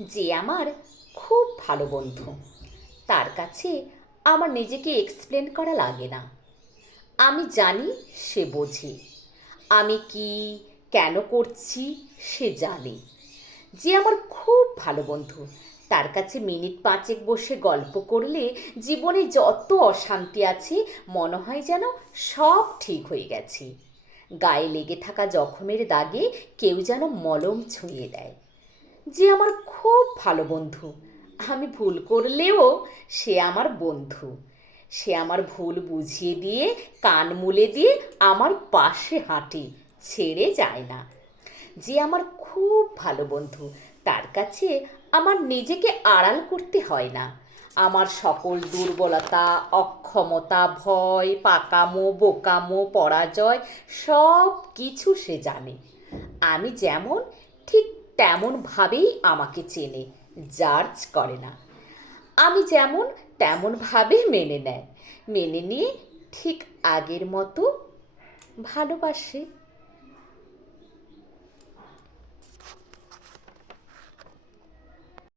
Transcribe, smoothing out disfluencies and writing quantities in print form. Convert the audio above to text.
যে আমার খুব ভালো বন্ধু, তার কাছে আমার নিজেকে এক্সপ্লেন করা লাগে না। আমি জানি, সে বোঝে আমি কি কেন করছি, সে জানে। যে আমার খুব ভালো বন্ধু, তার কাছে মিনিট পাঁচেক বসে গল্প করলে জীবনে যত অশান্তি আছে মনে হয় যেন সব ঠিক হয়ে গেছে। গায়ে লেগে থাকা জখমের দাগে কেউ যেন মলম ছুঁয়ে দেয়। যে আমার খুব ভালো বন্ধু, আমি ভুল করলেও সে আমার বন্ধু। সে আমার ভুল বুঝিয়ে দিয়ে, কান মুলে দিয়ে আমার পাশে হাঁটে, ছেড়ে যায় না। যে আমার খুব ভালো বন্ধু, তার কাছে আমার নিজেকে আড়াল করতে হয় না। আমার সকল দুর্বলতা, অক্ষমতা, ভয়, পাকামো, বোকামো, পরাজয় সব কিছু সে জানে। আমি যেমন, ঠিক তেমনভাবেই আমাকে চেনে, জাজ করে না। আমি যেমন তেমনভাবে মেনে নেয়, মেনে নিয়ে ঠিক আগের মতো ভালোবাসে।